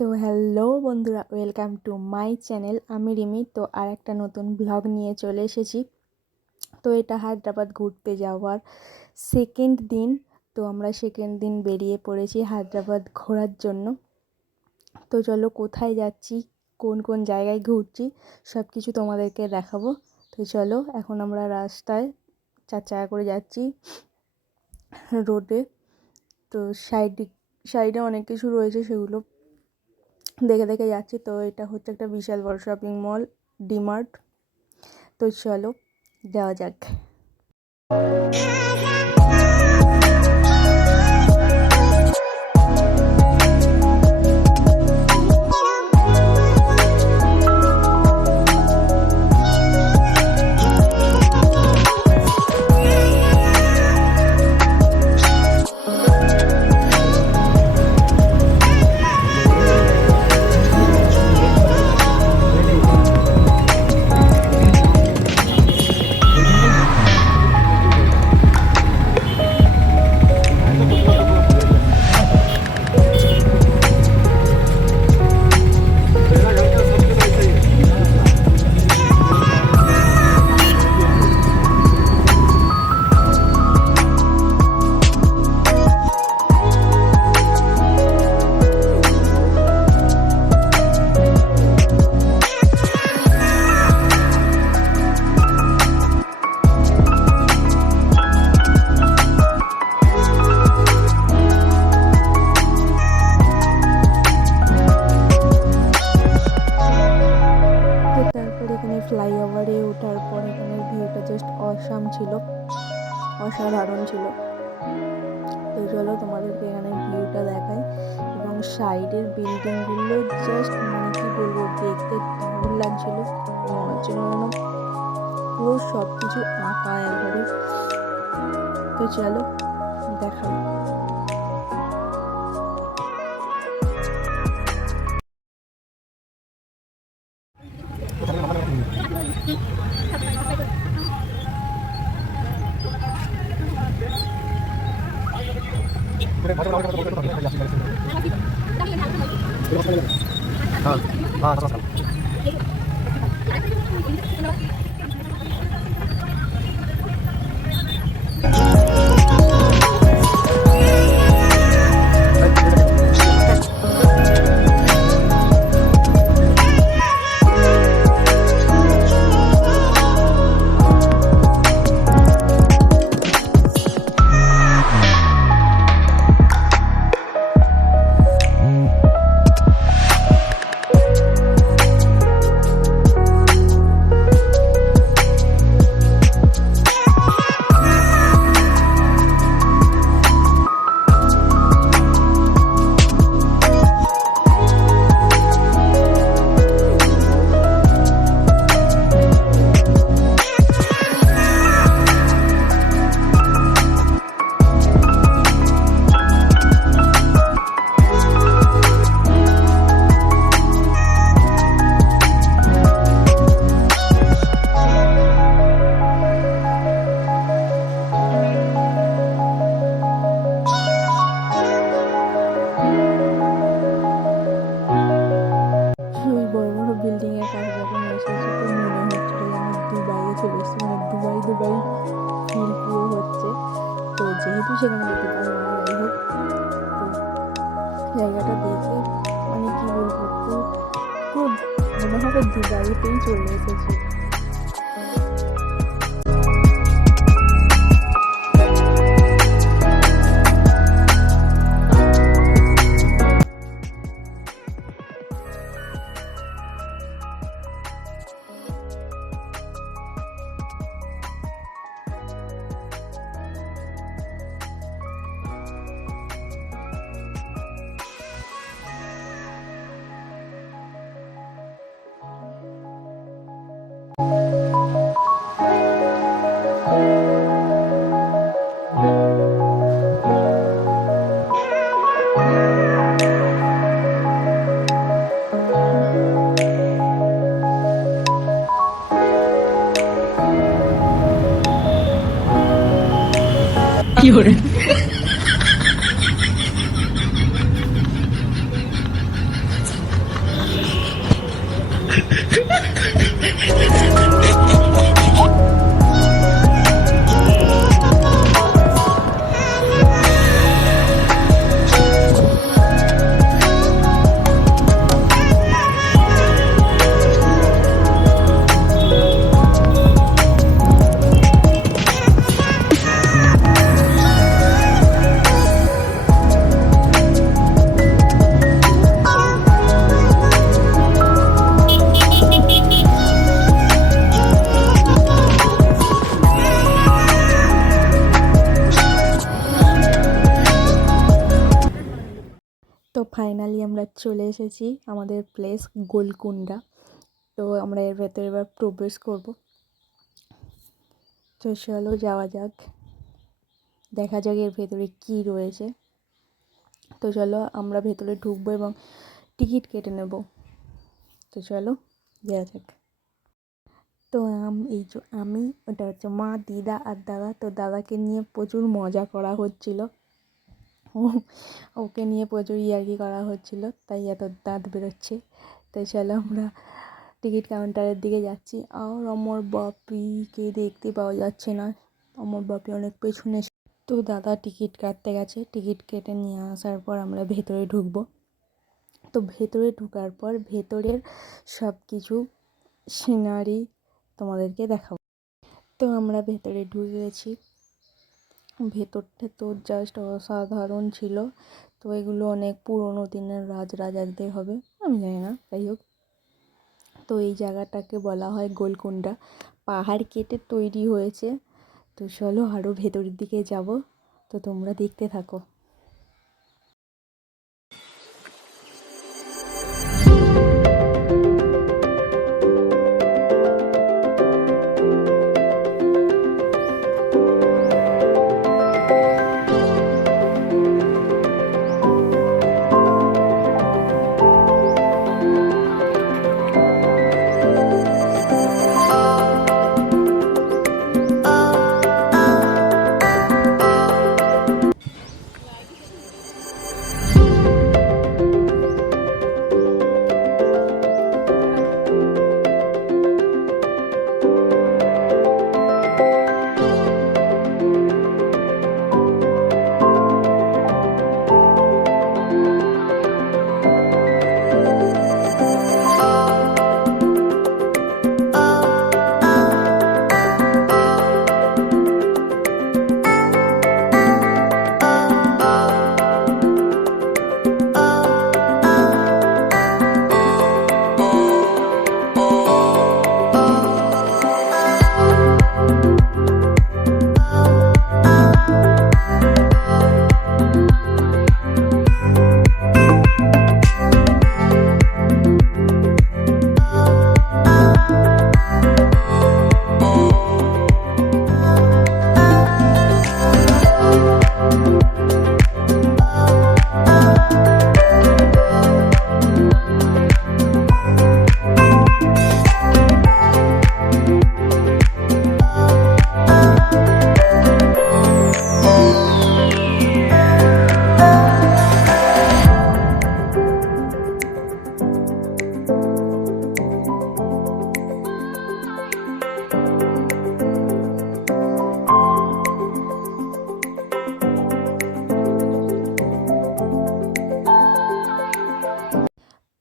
তো হ্যালো বন্ধুরা, welcome to my channel. আমি রিমি। তো আর একটা নতুন ব্লগ নিয়ে চলে এসেছি। তো এটা হায়দ্রাবাদ ঘুরতে যাওয়ার সেকেন্ড দিন। তো আমরা সেকেন্ড দিন বেরিয়ে পড়েছি হায়দ্রাবাদ ঘোরার জন্য। তো চলো, কোথায় যাচ্ছি, কোন কোন জায়গায় ঘুরছি, সব কিছু তোমাদেরকে দেখাবো। তো চলো, এখন আমরা রাস্তায় 4 চাকা করে যাচ্ছি রোডে। তো সাইডে অনেক কিছু রয়েছে, সেগুলো দেখে দেখে যাচ্ছি। তো এটা হচ্ছে একটা বিশাল বড় শপিং মল, ডিমার্ট। তো চলো যাওয়া যাক। তারপর এখানে ফ্লাইওভারে ওঠার পর এখানের ভিউটা জাস্ট অসাম ছিল, অসাধারণ ছিল। তো চলো তোমাদেরকে এখানে ভিউটা দেখাই। এবং সাইডের বিল্ডিংগুলো জাস্ট মানে কি বলবো, দেখতে দারুণ লাগছিল। মনে হচ্ছিল যেন পুরো সব কিছু আঁকা একবারে। তো চলো দেখাই। हाँ हाँ नमस्कार। বিল্ডিংয়ের কাছে যখন এসেছি তো মনে হচ্ছিল যে আমি দুবাইয়ে চলে এসেছি, মানে দুবাই দুবাই ফিল পুরো হচ্ছে। তো যেহেতু সেখানে যেতে পারবো না, যাই হোক, তো জায়গাটা দেখে মানে কি বলবো, পুরো পুরো মনে হবে দুবাইতেই চলে এসেছি। কি করে আমরা চলে এসেছি আমাদের প্লেস গোলকুন্ডা। তো আমরা এর ভেতরে এবার প্রবেশ করব। তো চলো যাওয়া যাক, দেখা যাক এর ভেতরে কী রয়েছে। তো চলো আমরা ভেতরে ঢুকবো এবং টিকিট কেটে নেব। তো চলো যাওয়া যাক। তো এই যে আমি, ওটা হচ্ছে মা, দিদা আর দাদা। তো দাদাকে নিয়ে প্রচুর মজা করা হচ্ছিল, ওকে নিয়ে প্রচুর ইয়ার্কি করা হচ্ছিল, তাই এত দাঁত বেরোচ্ছে। তো চলো আমরা টিকিট কাউন্টারের দিকে যাচ্ছি। আর আমার বাপিকে দেখতে পাওয়া যাচ্ছে না, আমার বাপি অনেক পেছনে। তো দাদা টিকিট কাটতে গেছে, টিকিট কেটে নিয়ে আসার পর আমরা ভেতরে ঢুকবো। তো ভেতরে ঢোকার পর ভেতরের সব কিছু সিনারি তোমাদেরকে দেখাবো। তো আমরা ভেতরে ঢুকে গেছি। ভেতরটা তো জাস্ট অসাধারণ ছিল। তো এগুলো অনেক পুরোনো দিনের রাজাদের হবে, আমি জানি না, যাই হোক। তো এই জায়গাটাকে বলা হয় গোলকুন্ডা, পাহাড় কেটে তৈরি হয়েছে। তো চলো আরও ভেতরের দিকে যাব, তো তোমরা দেখতে থাকো।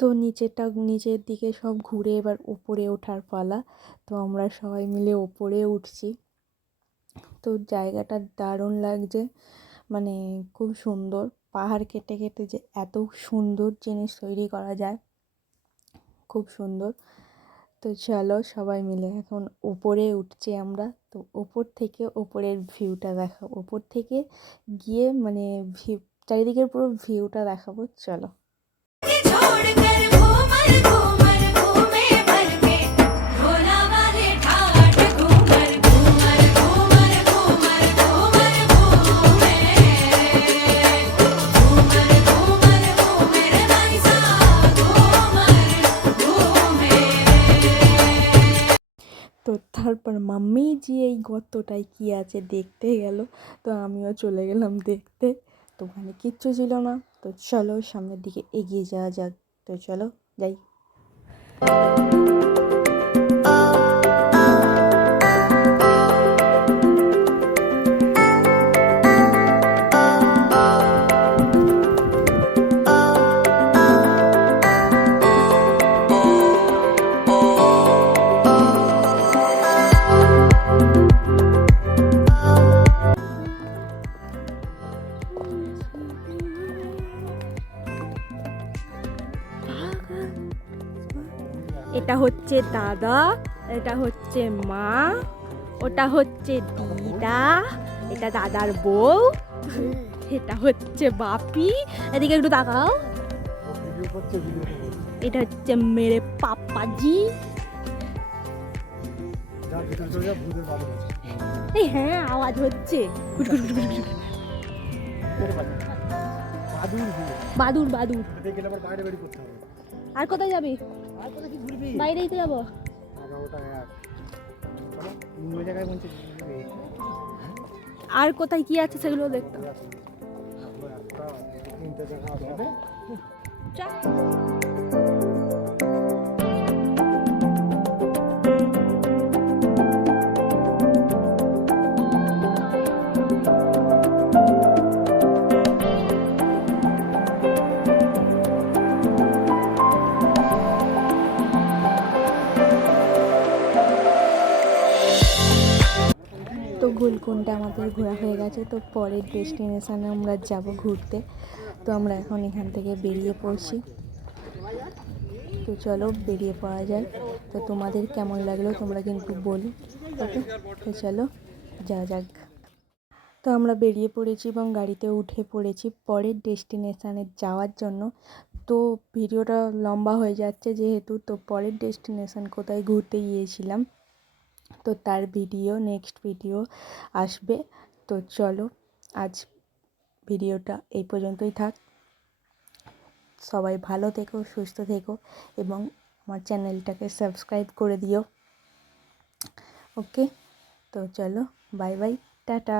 তো নিচের দিকে সব ঘুরে এবার উপরে ওঠার পালা। তো আমরা সবাই মিলে ওপরে উঠছি। তো জায়গাটা দারুণ লাগছে, মানে খুব সুন্দর। পাহাড় কেটে কেটে যে এত সুন্দর জিনিস তৈরি করা যায়, খুব সুন্দর। তো চলো সবাই মিলে এখন উপরে উঠছি আমরা। তো ওপর থেকে ওপরের ভিউটা দেখাবো, ওপর থেকে গিয়ে মানে চারিদিকের পুরো ভিউটা দেখাবো, চলো। তো তারপর মাম্মি যে এই গর্তটায় কী আছে দেখতে গেল। তো আমিও চলে গেলাম দেখতে। তো ওখানে কিচ্ছু ছিল না। তো চলো সামনের দিকে এগিয়ে যাওয়া যাক। তো চলো যাই। এটা হচ্ছে দাদা, এটা হচ্ছে মা, ওটা হচ্ছে দিদা, এটা দাদার বউ, এটা হচ্ছে বাপি। এদিকে একটু তাকাও। এটা হচ্ছে মেরে পাপাজি। এই হ্যাঁ আওয়াজ হচ্ছে বাদুর বাদুর। আর কোথায় যাবি? বাইরেই তো যাবো। আর কোথায় কি আছে সেগুলো দেখতে তো গোলকুন্ডা আমাদের ঘোরা হয়ে গেছে। তো পরের ডেস্টিনেশানে আমরা যাব ঘুরতে। তো আমরা এখন এখান থেকে বেরিয়ে পড়ছি। তো চলো বেরিয়ে পড়া যায়। তো তোমাদের কেমন লাগলো তোমরা কিন্তু বলো। ওকে, তো চলো যাওয়া যাক। তো আমরা বেরিয়ে পড়েছি এবং গাড়িতে উঠে পড়েছি পরের ডেস্টিনেশানে যাওয়ার জন্য। তো ভিডিওটা লম্বা হয়ে যাচ্ছে যেহেতু, তো পরের ডেস্টিনেশান কোথায় ঘুরতে গিয়েছিলাম তো তার ভিডিও নেক্সট ভিডিও আসবে। তো চলো আজ ভিডিওটা এই পর্যন্তই থাক। সবাই ভালো থেকো, সুস্থ থেকো এবং আমার চ্যানেলটাকে সাবস্ক্রাইব করে দিও। ওকে, তো চলো বাই বাই, টাটা।